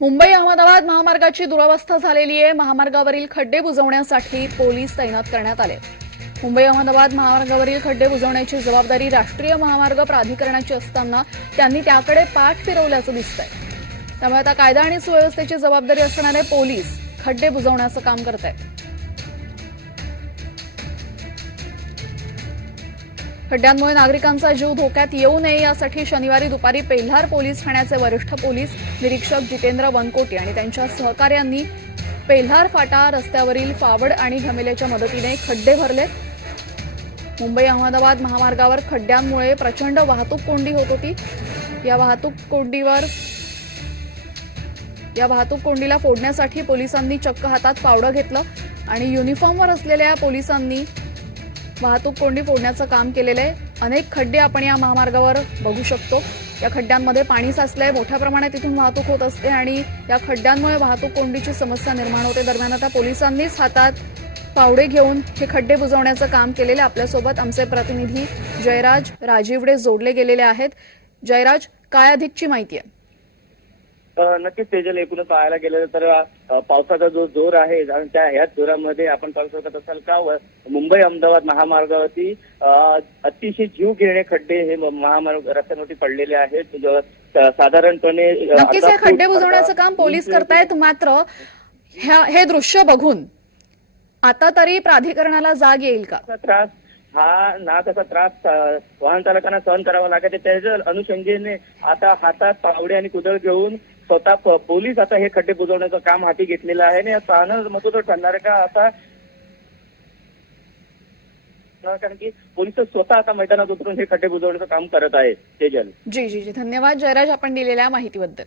मुंबई अहमदाबाद महामार्गाची दुरावस्था झालेली आहे. महामार्गावरील खड्डे बुजवण्यासाठी पोलीस तैनात करण्यात आले. मुंबई अहमदाबाद महामार्गावरील खड्डे बुजवण्याची जबाबदारी राष्ट्रीय महामार्ग प्राधिकरणाची असताना त्यांनी त्याकडे पाठ फिरवल्याचं दिसतंय. त्यामुळे आता कायदा आणि सुव्यवस्थेची जबाबदारी असणारे पोलीस खड्डे बुजवण्याचं काम करत आहेत खड्ड्यांमुळे नागरिकांचा जीव धोक्यात येऊ नये यासाठी शनिवारी दुपारी पेल्हार पोलीस ठाण्याचे वरिष्ठ पोलीस निरीक्षक जितेंद्र वनकोटे आणि त्यांच्या सहकाऱ्यांनी पेल्हार फाटा रस्त्यावरील फावड आणि घमेल्याच्या मदतीने खड्डे भरले. मुंबई अहमदाबाद महामार्गावर खड्ड्यांमुळे प्रचंड वाहतूक कोंडी होत होती. या वाहतूक कोंडीवर या वाहतूक कोंडीला फोडण्यासाठी पोलिसांनी चक्क हातात फावडं घेतलं आणि युनिफॉर्मवर असलेल्या पोलिसांनी वाहतूक कोंडी फोडण्याचं काम केलेलं आहे. अनेक खड्डे आपण या महामार्गावर बघू शकतो. या खड्ड्यांमध्ये पाणी साचलंय. मोठ्या प्रमाणात तिथून वाहतूक होत असते आणि या खड्ड्यांमुळे वाहतूक कोंडीची समस्या निर्माण होते. दरम्यान आता पोलिसांनीच हातात पावडे घेऊन हे खड्डे बुजवण्याचं काम केलेलं आहे. आपल्यासोबत आमचे प्रतिनिधी जयराज राजीवडे जोडले गेलेले आहेत. जयराज काय अधिकची माहिती आहे? नक्कीच तेजल एकूणच पाहायला गेलं तर पावसाचा जो जोर आहे आणि त्या ह्याच जोरामध्ये आपण पाहू शकत असाल का मुंबई अहमदाबाद महामार्गावरती अतिशय जीव घेणे खड्डे हे महामार्ग रस्त्यांवरती पडलेले आहेत. साधारणपणे नक्कीच हे खड्डे बुजवण्याचं काम पोलीस करतायत मात्र हे दृश्य बघून. आता तरी प्राधिकरणाला जाग येईल का? त्रास हा ना तसा त्रास वाहन चालकांना सहन करावा लागत आहे त्याच्या अनुषंगेने आता हातात पावडे आणि कुदळ घेऊन स्वतः पोलीस आता हे खड्डे बुजवण्याचं काम हाती घेतलेलं आहे आणि पाहणं महत्वाचं ठरणार आहे का आता? कारण की पोलीस स्वतः आता मैदानात उतरून हे खड्डे बुजवण्याचं काम करत आहे तेजल. जी जी जी. धन्यवाद जयराज आपण दिलेल्या माहितीबद्दल.